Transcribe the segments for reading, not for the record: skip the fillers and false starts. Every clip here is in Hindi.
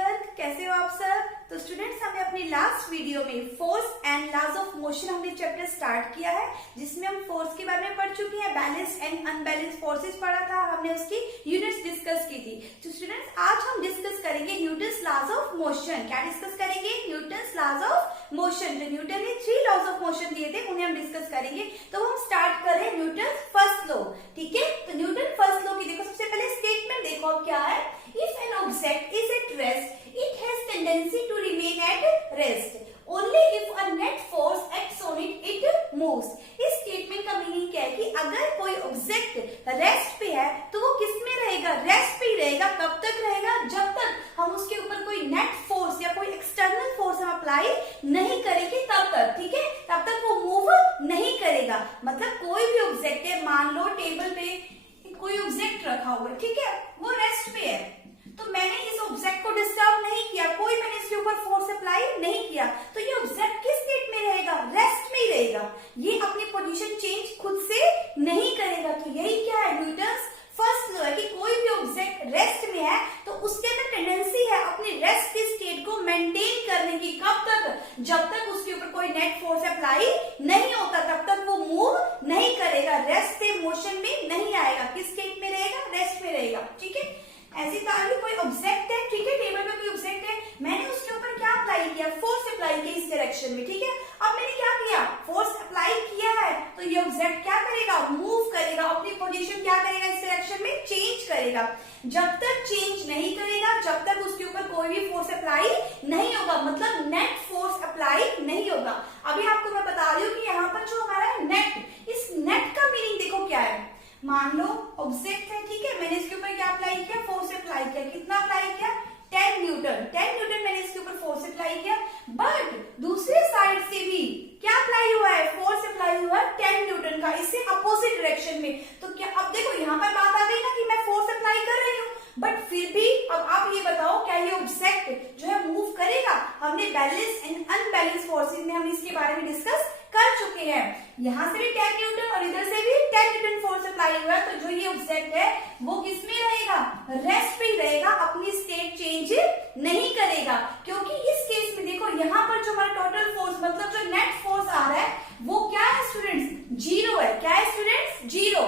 डियर, कैसे हो आप सब। तो स्टूडेंट्स, हमने अपनी लास्ट वीडियो में force and laws of motion हमने चैप्टर स्टार्ट किया है, जिसमें हम फोर्स के बारे में पढ़ चुके हैं, बैलेंस एंड अनबैलेंस फोर्सेस पढ़ा था, हमने उसकी यूनिट्स डिस्कस की थी। तो स्टूडेंट्स, आज हम डिस्कस करेंगे न्यूटन्स लॉज ऑफ मोशन। क्या डिस्कस करेंगे? Newton's laws of motion. जो न्यूटन ने 3 लॉज ऑफ मोशन दिए थे उन्हें हम डिस्कस करेंगे। तो हम स्टार्ट करें न्यूटन फर्स्ट लॉ। ठीक है, तो न्यूटन फर्स्ट लॉ की देखो, सबसे पहले स्टेटमेंट देखो अब क्या है। If an object is at rest, it has tendency to remain at rest. Only if a net force acts on it, it moves. इस स्टेटमेंट का मीनिंग क्या है कि अगर कोई ऑब्जेक्ट रेस्ट पे है तो वो किस में रहेगा? रेस्ट पे ही रहेगा। कब तक रहेगा? जब तक हम उसके ऊपर कोई नेट फोर्स या कोई एक्सटर्नल फोर्स हम अप्लाई नहीं करेंगे तब तक। ठीक है, तब तक वो मूव नहीं करेगा। मतलब कोई भी ऑब्जेक्ट है, मान लो टेबल पे कोई ऑब्जेक्ट रखा हुआ है, ठीक है, वो रेस्ट पे है, तो मैंने इस ऑब्जेक्ट को डिस्टर्ब नहीं किया, कोई मैंने इसके ऊपर फोर्स अप्लाई नहीं किया, तो ये ऑब्जेक्ट किस स्टेट में रहेगा? रेस्ट में ही रहेगा। ये अपनी पोजीशन चेंज खुद से नहीं करेगा। तो यही क्या है? न्यूटन्स फर्स्ट लॉ है कि कोई भी ऑब्जेक्ट रेस्ट में है तो उसके अंदर टेंडेंसी है अपनी रेस्ट की स्टेट को मेंटेन करने की। कब तक? जब तक उसके ऊपर कोई नेट फोर्स अप्लाई नहीं होता, तब तक वो मूव नहीं करेगा, रेस्ट से मोशन में नहीं आएगा। किस स्टेट में रहेगा? रेस्ट में रहेगा। ठीक है, ऐसी तरह कोई ऑब्जेक्ट है, ठीक है, टेबल पे कोई ऑब्जेक्ट है, मैंने उसके ऊपर क्या अप्लाई किया? फोर्स अप्लाई किया इस डायरेक्शन में। ठीक है, अब मैंने क्या किया? फोर्स अप्लाई किया है, तो ये ऑब्जेक्ट क्या करेगा? मूव करेगा, अपनी पोजीशन क्या करेगा? इस डायरेक्शन में चेंज करेगा। जब तक चेंज नहीं करेगा, जब तक उसके ऊपर कोई भी फोर्स अप्लाई नहीं होगा, मतलब नेट फोर्स अप्लाई नहीं होगा। अभी आपको मैं बता रही हूँ कि यहाँ पर जो हमारा नेट, इस नेट का मीनिंग देखो क्या है। मान लो ऑब्जेक्ट है, ठीक है, मैंने इसके ऊपर क्या अप्लाई किया? फोर्स अप्लाई किया। कितना अप्लाई किया? 10 न्यूटन। 10 न्यूटन मैंने इसके ऊपर फोर्स अप्लाई किया, बट दूसरे साइड से भी क्या अप्लाई हुआ है? फोर्स अप्लाई हुआ है 10 न्यूटन का, इससे अपोजिट डायरेक्शन में। तो क्या अब देखो यहाँ पर बात आ गई ना कि मैं फोर्स अप्लाई कर रही हूँ, बट फिर भी अब आप ये बताओ, क्या ये ऑब्जेक्ट जो है मूव करेगा? हमने बैलेंस एंड अनबैलेंस फोर्सेस में हम इसके बारे में डिस्कस कर चुके हैं। यहाँ से भी 10 न्यूटन और इधर से भी 10 न्यूटन फोर्स अप्लाई हुआ है, तो जो ये ऑब्जेक्ट है वो किसमें रहेगा? रेस्ट पे ही रहेगा, अपनी स्टेट चेंज नहीं करेगा। क्योंकि इस केस में देखो, यहाँ पर जो हमारा टोटल फोर्स, मतलब जो नेट फोर्स आ रहा है वो क्या है स्टूडेंट्स? जीरो है। क्या है स्टूडेंट्स? जीरो।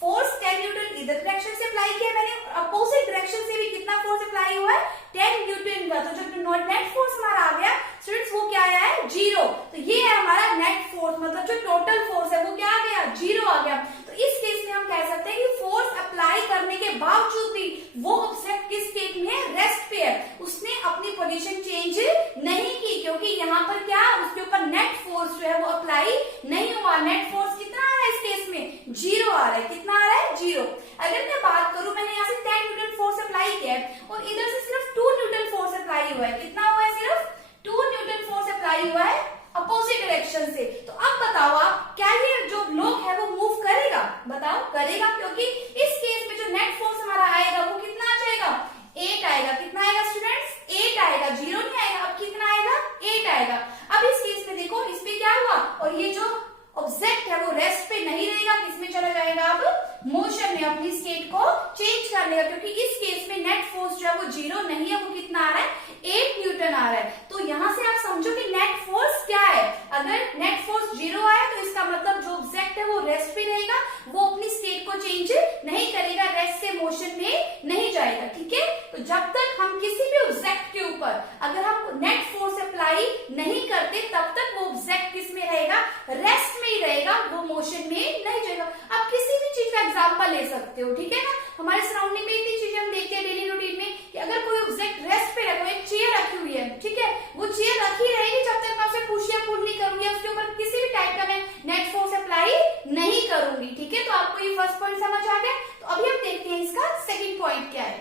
फोर्स 10 न्यूटन इधर डायरेक्शन से अप्लाई किया मैंने, अपोजिट डायरेक्शन से भी कितना फोर्स अप्लाई हुआ है? 10 न्यूटन का। तो जो नेट फोर्स हमारा आ गया स्टूडेंट्स, वो क्या आया है? जीरो। तो ये है हमारा नेट फोर्स, मतलब जो टोटल फोर्स है वो क्या आ गया? जीरो आ गया। तो इस केस में हम कह सकते हैं कि फोर्स अप्लाई करने के बावजूद भी वो ऑब्जेक्ट किस स्टेट में है? रेस्ट पे है। उसने अपनी पोजीशन चेंज नहीं की, क्योंकि यहाँ पर क्या, उसके ऊपर नेट फोर्स जो है वो अप्लाई नहीं हुआ। नेट फोर्स कितना आ रहा है इस केस में? जीरो आ रहा है। कितना आ रहा है? जीरो। अगर मैं बात करूं, मैंने यहाँ से 10 न्यूटन फोर्स अप्लाई किया है और इधर से सिर्फ 2 न्यूटन फोर्स अप्लाई हुआ है। कितना हुआ है? सिर्फ 2 न्यूटन फोर्स अप्लाई हुआ है अपोजिट डायरेक्शन से। तो अब बताओ आप, क्या ये जो ब्लॉक है वो मूव करेगा? बताओ, करेगा, क्योंकि इस केस में जो नेट फोर्स हमारा आएगा वो कितना आ जाएगा? 8 आएगा। कितना आएगा स्टूडेंट्स? 8 आएगा, जीरो नहीं आएगा। अब कितना आएगा? 8 आएगा। अब इस केस में देखो, इस पे क्या हुआ? और ये जो ऑब्जेक्ट है वो रेस्ट पे नहीं रहेगा, किसमें चला जाएगा? अब मोशन में, अपनी स्टेट को चेंज कर लेगा, क्योंकि इस केस में नेट फोर्स जो है वो जीरो नहीं है, वो कितना आ रहा है? 8 न्यूटन आ रहा है। तो यहां से आप समझो कि नेट फोर्स क्या है। अगर नेट फोर्स जीरो आया तो इसका मतलब जो ऑब्जेक्ट है वो रेस्ट पे रहेगा, वो अपनी स्टेट को चेंज नहीं करेगा, रेस्ट से मोशन में नहीं जाएगा। ठीक है, तो जब तक हम किसी भी ऑब्जेक्ट के ऊपर अगर हम नेट फोर्स अप्लाई नहीं करते, तब तक वो ऑब्जेक्ट किस में रहेगा? रेस्ट में ही रहेगा, वो मोशन में नहीं जाएगा। आप किसी भी चीज का एग्जांपल ले सकते हो, ठीक है ना। हमारे सराउंडिंग में इतनी चीजें हम देखते हैं डेली रूटीन में कि अगर कोई ऑब्जेक्ट रेस्ट पे रखा है, एक चेयर रखी हुई है, ठीक है, वो चेयर रखी रहेगी जब तक मैं उसे पुश या पुल नहीं करूंगी, उसके ऊपर किसी भी टाइप का मैं नेट फोर्स अप्लाई नहीं करूंगी। ठीक है, तो आपको ये फर्स्ट पॉइंट समझ आ गया। तो अभी हम देखते हैं इसका सेकंड पॉइंट क्या है।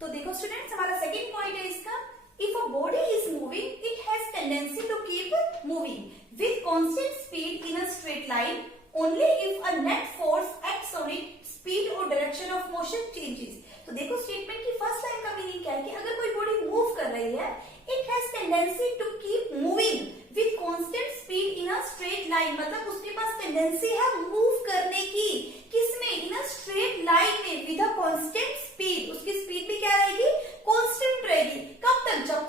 तो देखो स्टूडेंट्स, हमारा सेकंड पॉइंट है इसका, if a body is moving it has tendency to keep moving with constant speed in a straight line only if a net force acts on it, speed or direction of motion changes। तो देखो स्टेटमेंट की फर्स्ट लाइन का मीनिंग क्या है कि अगर कोई बॉडी मूव कर रही है, it has tendency to keep moving with constant speed in a straight line, मतलब उसके पास टेंडेंसी है मूव करने की, किसमें? इन अ स्ट्रेट लाइन में, विद अ कांस्टेंट स्पीड। उसकी स्पीड भी क्या रहेगी? कांस्टेंट रहेगी। कब तक? जब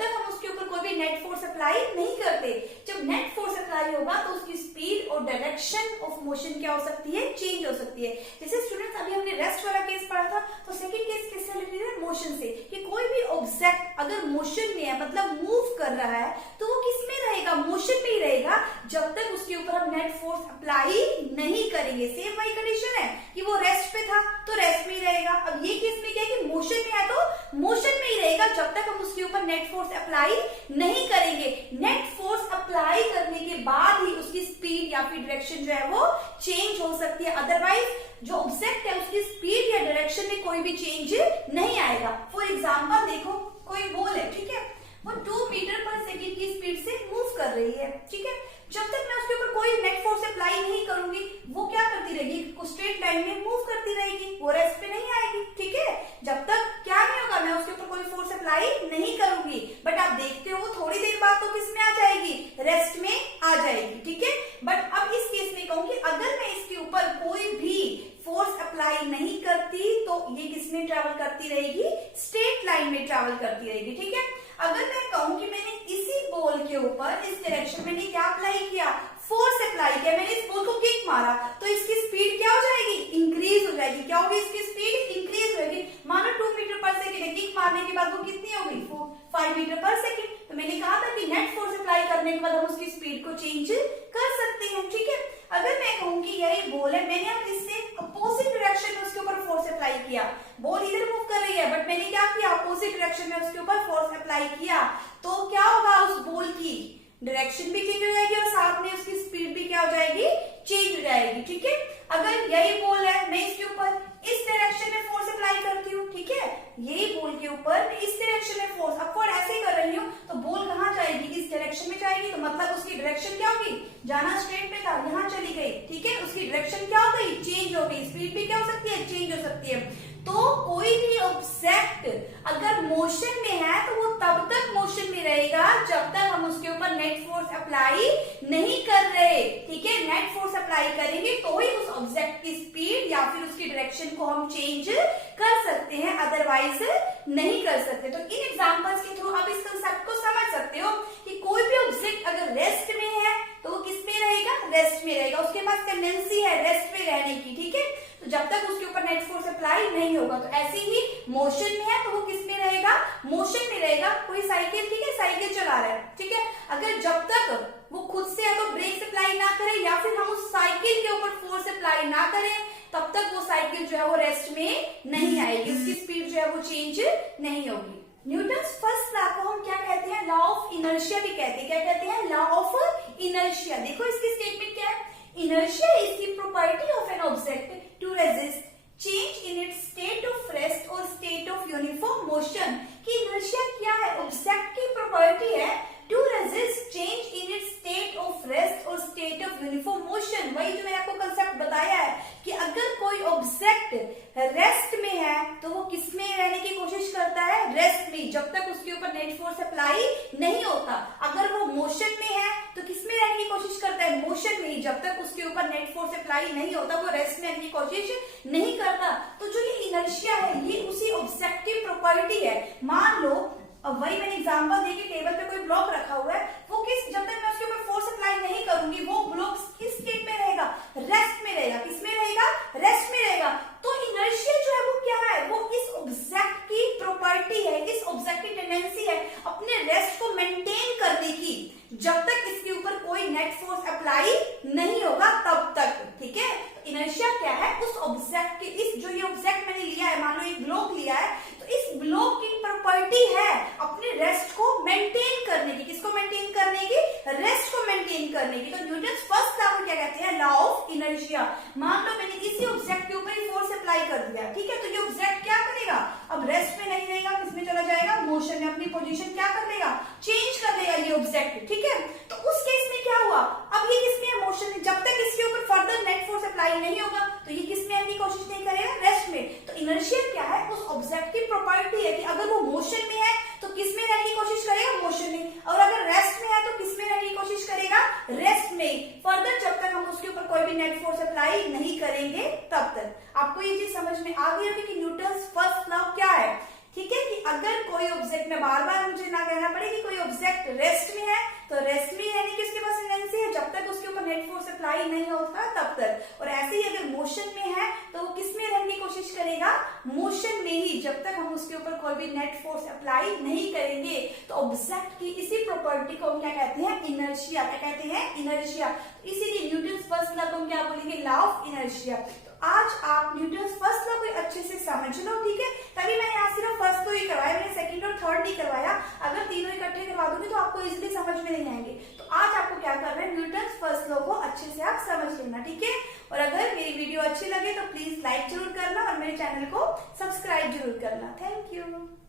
डायरेक्शन ऑफ मोशन क्या हो सकती है, चेंज हो सकती है। जैसे स्टूडेंट्स अभी हमने रेस्ट वाला केस पढ़ा था, तो सेकंड केस किससे रिलेटेड है, मोशन से, कि कोई भी ऑब्जेक्ट अगर मोशन में है मतलब मूव कर रहा है तो वो किस में रहेगा, मोशन में ही रहेगा, जब तक उसके ऊपर हम नेट फोर्स अप्लाई नहीं करेंगे। सेम वही कंडीशन है कि वो रेस्ट पे था तो रेस्ट में ही रहेगा। अब ये केस में क्या है कि मोशन में है तो मोशन में ही रहेगा जब तक हम उसके ऊपर नेट फोर्स अप्लाई नहीं करेंगे। नेट फोर्स अप्लाई करने के बाद ही उसकी स्पीड या फिर डायरेक्शन जो है वो चेंज हो सकती है, अदरवाइज जो ऑब्जेक्ट है उसकी स्पीड या डायरेक्शन में कोई भी चेंज नहीं आएगा। फॉर एग्जाम्पल देखो, कोई बॉल है, ठीक है, वो 2 मीटर पर सेकेंड की स्पीड से मूव कर रही है, ठीक है, जब तक मैं उसके ऊपर कोई नेट फोर्स अप्लाई नहीं करूंगी वो क्या करती रहेगी, स्ट्रेट लाइन में मूव करती रहेगी, वो रेस्ट पे नहीं आएगी, ठीक है, जब तक क्या नहीं होगा, मैं उसके ऊपर कोई फोर्स अप्लाई नहीं करूंगी। बट आप देखते हो थोड़ी देर बाद तो किस में आ जाएगी, रेस्ट में आ जाएगी, ठीक है। बट अब इस केस में कहूंगी अगर मैं इसके ऊपर कोई भी फोर्स अप्लाई नहीं करती तो ये किस में ट्रेवल करती रहेगी, स्ट्रेट लाइन में ट्रेवल करती रहेगी, ठीक है। अगर मैं कहूं कि मैंने इसी बॉल के ऊपर इस डायरेक्शन में क्या अप्लाई किया, फोर्स अप्लाई किया, मैंने इस बॉल को किक मारा, तो इसकी स्पीड क्या हो जाएगी, इंक्रीज हो जाएगी। क्या होगी, इसकी स्पीड इंक्रीज होगी। मानो 2 मीटर पर सेकेंड है, किक मारने के बाद वो कितनी हो गई, 5 मीटर पर सेकेंड। तो मैंने कहा था कि नेट फोर्स अप्लाई करने के बाद हम उसकी स्पीड को चेंज कर सकते हैं, ठीक है। अगर मैं कहूं कि यही बॉल है, मैंने अब इससे अपोजिट डायरेक्शन में उसके ऊपर फोर्स अप्लाई किया, बॉल इधर मूव कर रही है बट मैंने क्या किया, अपोजिट डायरेक्शन में उसके ऊपर फोर्स अप्लाई किया, तो क्या होगा, उस बॉल की डायरेक्शन भी चेंज हो जाएगी और साथ में उसकी स्पीड भी क्या हो जाएगी, चेंज हो जाएगी, ठीक है। अगर यही बॉल है, मैं इसके ऊपर इस डायरेक्शन में फोर्स अप्लाई करती हूँ, ठीक है, यही बॉल के ऊपर मैं इस डायरेक्शन में फोर्स अपवर्ड ऐसे कर रही हूँ, तो बॉल कहाँ जाएगी, इस डायरेक्शन में जाएगी, तो मतलब उसकी डायरेक्शन क्या होगी, जाना स्ट्रेट में था, यहाँ चली गई, ठीक है, उसकी डायरेक्शन क्या हो गई, चेंज हो गई, स्पीड भी क्या हो सकती है, चेंज हो सकती है। तो कोई भी ऑब्जेक्ट अगर मोशन में है तो वो तब तक मोशन में रहेगा जब तक हम उसके ऊपर नेट फोर्स अप्लाई नहीं कर रहे, ठीक है। नेट फोर्स अप्लाई करेंगे तो ही उस ऑब्जेक्ट की स्पीड या फिर उसकी डायरेक्शन को हम चेंज कर सकते हैं, अदरवाइज नहीं कर सकते। तो इन एग्जांपल्स के थ्रू आप इस कंसेप्ट को समझ सकते हो कि कोई भी ऑब्जेक्ट अगर रेस्ट में है तो वो किस में रहेगा, रेस्ट में रहेगा, उसके पास टेंडेंसी है रेस्ट में रहने की, ठीक है, तो जब तक उसके ऊपर नेट फोर्स अप्लाई नहीं होगा। तो ऐसे ही मोशन में है तो वो किस में रहेगा, मोशन में रहेगा। कोई साइकिल, ठीक है, साइकिल चला रहा है, ठीक है, अगर जब तक वो खुद से है तो ब्रेक अप्लाई ना करे या फिर हम उस साइकिल के ऊपर फोर्स अप्लाई ना करें, तब तक वो साइकिल जो है वो रेस्ट में नहीं आएगी, उसकी स्पीड जो है वो चेंज नहीं होगी। न्यूटन्स फर्स्ट लॉ को हम क्या कहते हैं, लॉ ऑफ इनर्शिया भी कहते हैं। क्या कहते हैं, लॉ ऑफ इनर्शिया। देखो इसकी स्टेटमेंट क्या है, inertia is the property of an object to resist change in its state of rest और स्टेट ऑफ यूनिफॉर्म मोशन। कि इनर्शिया क्या है, ऑब्जेक्ट की प्रॉपर्टी है to resist change in its state of rest और स्टेट ऑफ यूनिफॉर्म मोशन। वही जो मैंने आपको कंसेप्ट बताया है कि अगर कोई ऑब्जेक्ट रेस्ट में है तो वो किस में रहने की कोशिश करता है, रेस्ट में, जब तक उसके ऊपर नेट फोर्स अप्लाई नहीं होता। अगर वो मोशन में है तो किस में रहने की कोशिश करता है, मोशन में ही, जब तक उसके ऊपर नेट फोर्स अप्लाई नहीं होता वो रेस्ट में रहने की कोशिश नहीं करता। तो जो ये इनर्शिया है ये उसी ऑब्जेक्ट की प्रॉपर्टी है। मान लो अब वही मैंने एग्जांपल देके टेबल पे कोई ब्लॉक रखा हुआ है, वो किस, जब तक मैं उसके ऊपर फोर्स अप्लाई नहीं करूंगी वो ब्लॉक किस स्टेट में रहेगा, रेस्ट में रहेगा। किस में रहेगा, रेस्ट में रहेगा। तो इनर्शिया जो है वो क्या है, वो इस ऑब्जेक्ट की प्रॉपर्टी है, इस ऑब्जेक्ट की टेंडेंसी है अपने रेस्ट को मेंटेन करने की, जब तक इसके ऊपर कोई नेट फोर्स अप्लाई नहीं होगा तब तक, ठीक है। इनर्शिया क्या है, उस ऑब्जेक्ट के, इस जो ये ऑब्जेक्ट मैंने लिया है, मान लो एक ब्लॉक लिया है, तो इस ब्लॉक की प्रॉपर्टी है अपने रेस्ट को मेंटेन करने की। किसको मेंटेन करने की, रेस्ट को मेंटेन करने की। तो न्यूटन्स फर्स्ट लॉ को क्या कहते हैं, लॉ ऑफ इनर्शिया। मान लो मैंने इसी ऑब्जेक्ट के ऊपर ही फोर्स अप्लाई कर दिया, ठीक है, तो ये ऑब्जेक्ट क्या करेगा, अब रेस्ट में नहीं रहेगा, किसमें चला जाएगा, मोशन में, अपनी पोजीशन क्या कर लेगा, चेंज कर लेगा ये ऑब्जेक्ट, ठीक है। तो उस केस में क्या हुआ, अब ये किसमें है, मोशन में, जब तक इसके ऊपर फर्दर नेट फोर्स अप्लाई नहीं होगा तो ये किसमें आने की कोशिश नहीं करेगा, रेस्ट में। तो इनर्शिया क्या है, उस ऑब्जेक्ट की प्रॉपर्टी है कि अगर वो मोशन में है तो किसमें रहने की कोशिश करेगा, मोशन में, और अगर रेस्ट में है तो किसमें रहने की कोशिश करेगा, रेस्ट में, फर्दर जब तक हम उसके ऊपर कोई भी नेट फोर्स अप्लाई नहीं करेंगे तब तक। आपको ये चीज समझ में आ गई होगी कि न्यूटन्स फर्स्ट लॉ क्या है, ठीक है, कि अगर कोई ऑब्जेक्ट, मैं बार बार मुझे ना यहाँ कहना पड़े कि कोई ऑब्जेक्ट रेस्ट में है तो रेस्ट में यानी कि उसके पास इनर्सी है जब तक उसके ऊपर नेट फोर्स अप्लाई नहीं होता तब तक। और ऐसे ही अगर मोशन में है तो वो किस में रहने की कोशिश करेगा, मोशन में ही, जब तक हम उसके ऊपर कोई भी नेट फोर्स अप्लाई नहीं करेंगे। तो ऑब्जेक्ट की इसी प्रॉपर्टी को हम क्या कहते हैं, इनर्शिया। क्या कहते हैं, इनर्शिया। इसीलिए न्यूटन्स फर्स्ट लॉ को हम क्या बोलेंगे, लॉ ऑफ इनर्शिया। तो आज आप न्यूटन्स फर्स्ट लॉ को अच्छे से समझ लो, ठीक है। तभी मैंने यहाँ सिर्फ फर्स्ट तो ही करवाया, मैंने सेकंड और थर्ड नहीं करवाया। अगर तीनों इकट्ठे करवा दूंगी तो आपको इजीली समझ में नहीं आएंगे। तो आज आपको क्या करना है, न्यूटन्स फर्स्ट लॉ को अच्छे से आप समझ लेना, ठीक है। और अगर मेरी वीडियो अच्छी लगे तो प्लीज लाइक जरूर करना और मेरे चैनल को सब्सक्राइब जरूर करना। Thank you.